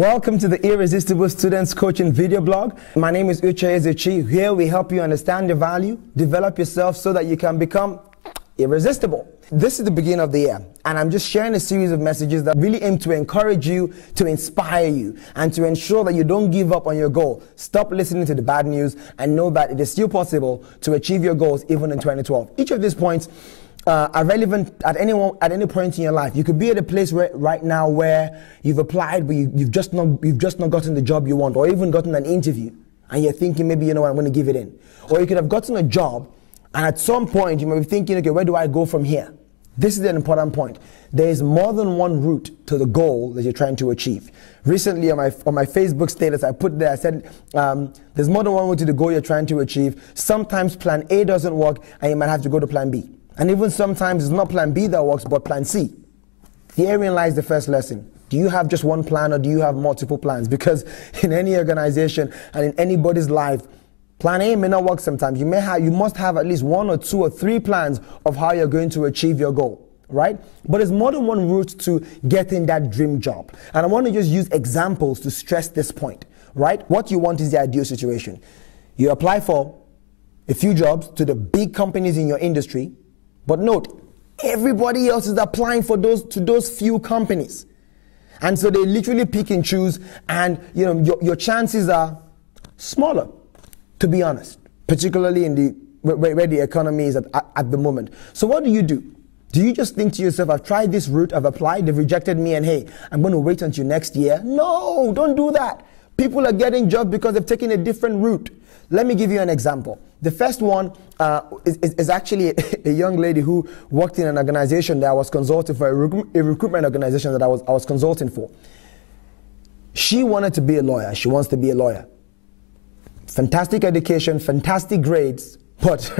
Welcome to the Irresistible Students Coaching video blog. My name is Uche Ezechi. Here we help you understand your value, develop yourself so that you can become irresistible. This is the beginning of the year, and I'm just sharing a series of messages that really aim to encourage you, to inspire you, and to ensure that you don't give up on your goal. Stop listening to the bad news and know that it is still possible to achieve your goals even in 2012. Each of these points are relevant at any point in your life. You could be at a place right now where you've applied, but you've just not gotten the job you want, or even gotten an interview, and you're thinking, maybe, you know what, I'm going to give it in. Or you could have gotten a job, and at some point you might be thinking, okay, where do I go from here? This is an important point. There is more than one route to the goal that you're trying to achieve. Recently on my Facebook status, I put there, I said, there's more than one route to the goal you're trying to achieve. Sometimes plan A doesn't work, and you might have to go to plan B. And even sometimes it's not plan B that works, but plan C. Herein lies the first lesson. Do you have just one plan, or do you have multiple plans? Because in any organization and in anybody's life, plan A may not work sometimes. You must have at least one or two or three plans of how you're going to achieve your goal, right? But there's more than one route to getting that dream job. And I want to just use examples to stress this point, right? What you want is the ideal situation. You apply for a few jobs to the big companies in your industry, but note, everybody else is applying for those few companies. And so they literally pick and choose, and your chances are smaller, to be honest, particularly in where the economy is at the moment. So what do? Do you just think to yourself, I've tried this route, I've applied, they've rejected me, and hey, I'm going to wait until next year? No, don't do that. People are getting jobs because they've taken a different route. Let me give you an example. The first one is actually a young lady who worked in an organization that I was consulting for, a recruitment organization that I was consulting for. She wanted to be a lawyer. She wants to be a lawyer. Fantastic education, fantastic grades, but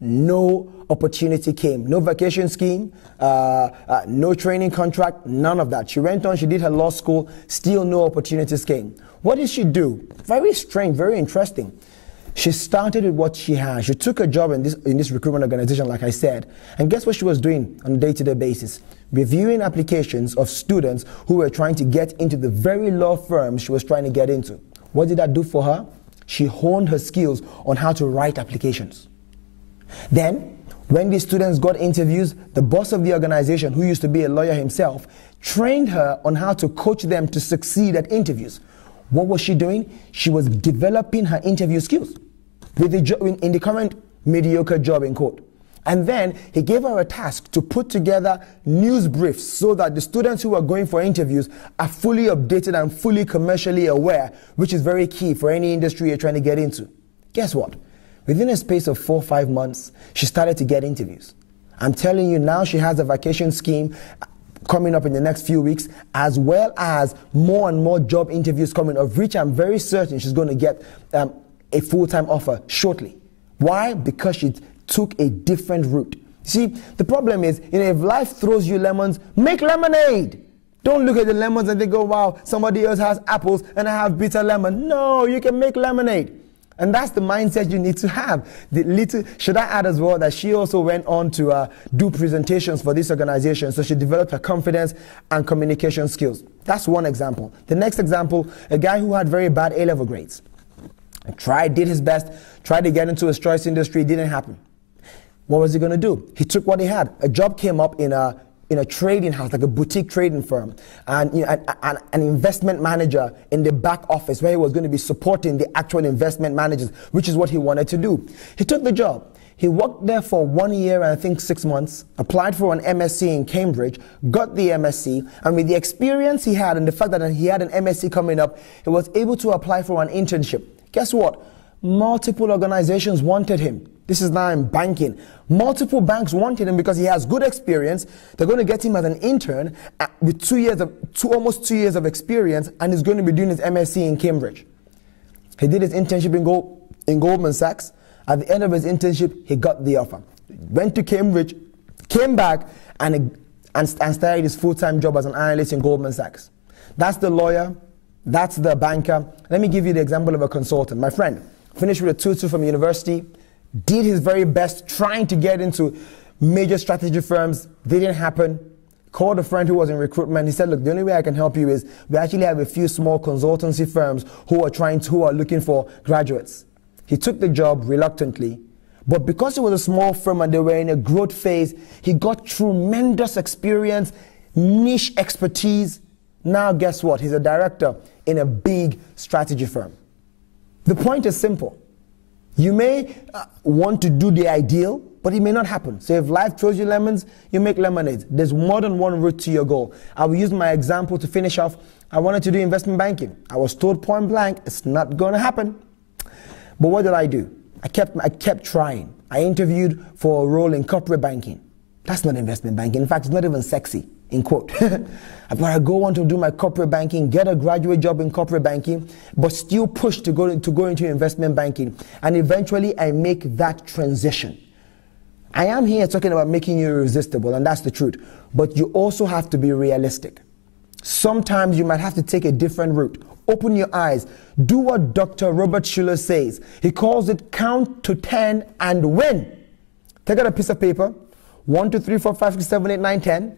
no opportunity came. No vacation scheme, no training contract, none of that. She went on, she did her law school, still no opportunities came. What did she do? Very strange, very interesting. She started with what she has. She took a job in this recruitment organization, like I said, and guess what she was doing on a day-to-day basis? Reviewing applications of students who were trying to get into the very law firm she was trying to get into. What did that do for her? She honed her skills on how to write applications. Then, when these students got interviews, the boss of the organization, who used to be a lawyer himself, trained her on how to coach them to succeed at interviews. What was she doing? She was developing her interview skills with in the current mediocre job in quote. And then he gave her a task to put together news briefs so that the students who are going for interviews are fully updated and fully commercially aware, which is very key for any industry you're trying to get into. Guess what? Within a space of 4 or 5 months, she started to get interviews. I'm telling you, now she has a vacation scheme coming up in the next few weeks, as well as more and more job interviews coming, of which I'm very certain she's going to get a full-time offer shortly. Why? Because she took a different route. See, the problem is, if life throws you lemons, make lemonade. Don't look at the lemons and they go, wow, somebody else has apples and I have bitter lemon. No, you can make lemonade. And that's the mindset you need to have. Should I add as well that she also went on to do presentations for this organization, so she developed her confidence and communication skills. That's one example. The next example, a guy who had very bad A-level grades. Did his best, tried to get into his choice industry, didn't happen. What was he going to do? He took what he had. A job came up in a trading house, like a boutique trading firm, and an investment manager in the back office, where he was going to be supporting the actual investment managers, which is what he wanted to do. He took the job. He worked there for 1 year and I think 6 months, applied for an MSc in Cambridge, got the MSc, and with the experience he had and the fact that he had an MSc coming up, he was able to apply for an internship. Guess what? Multiple organizations wanted him. This is now in banking. Multiple banks wanted him because he has good experience. They're going to get him as an intern with almost 2 years of experience, and he's going to be doing his MSc in Cambridge. He did his internship in Goldman Sachs. At the end of his internship, he got the offer. Went to Cambridge, came back, and started his full-time job as an analyst in Goldman Sachs. That's the lawyer. That's the banker. Let me give you the example of a consultant. My friend finished with a 2-2 from university, did his very best trying to get into major strategy firms, didn't happen, called a friend who was in recruitment. He said, look, the only way I can help you is we actually have a few small consultancy firms who are looking for graduates. He took the job reluctantly, but because it was a small firm and they were in a growth phase, he got tremendous experience, niche expertise. Now guess what? He's a director in a big strategy firm. The point is simple. You may want to do the ideal, but it may not happen. So if life throws you lemons, you make lemonade. There's more than one route to your goal. I will use my example to finish off. I wanted to do investment banking. I was told point blank, it's not going to happen. But what did I do? I kept trying. I interviewed for a role in corporate banking. That's not investment banking. In fact, it's not even sexy, in quote. But I go on to do my corporate banking, get a graduate job in corporate banking, but still push to go into investment banking. And eventually I make that transition. I am here talking about making you irresistible, and that's the truth. But you also have to be realistic. Sometimes you might have to take a different route. Open your eyes. Do what Dr. Robert Schuller says. He calls it count to 10 and win. Take out a piece of paper, 1, 2, 3, 4, 5, 6, 7, 8, 9, 10,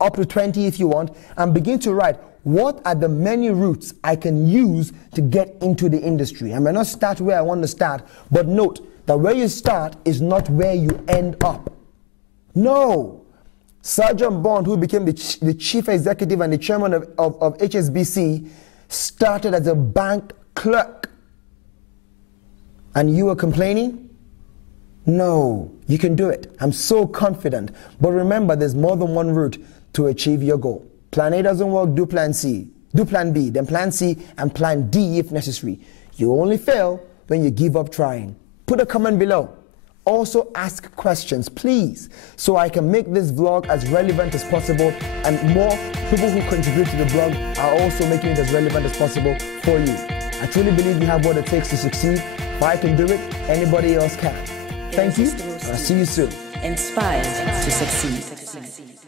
up to 20 if you want, and begin to write, what are the many routes I can use to get into the industry? I may not start where I want to start, but note that where you start is not where you end up. No. Sergeant Bond, who became the chief executive and the chairman of HSBC, started as a bank clerk. And you were complaining? No, you can do it. I'm so confident. But remember, there's more than one route to achieve your goal. Plan A doesn't work, do plan C. Do plan B, then plan C, and plan D if necessary. You only fail when you give up trying. Put a comment below. Also ask questions, please, so I can make this vlog as relevant as possible, and more people who contribute to the blog are also making it as relevant as possible for you. I truly believe you have what it takes to succeed. If I can do it, anybody else can. Thank you, and I'll see you soon. Inspired to succeed.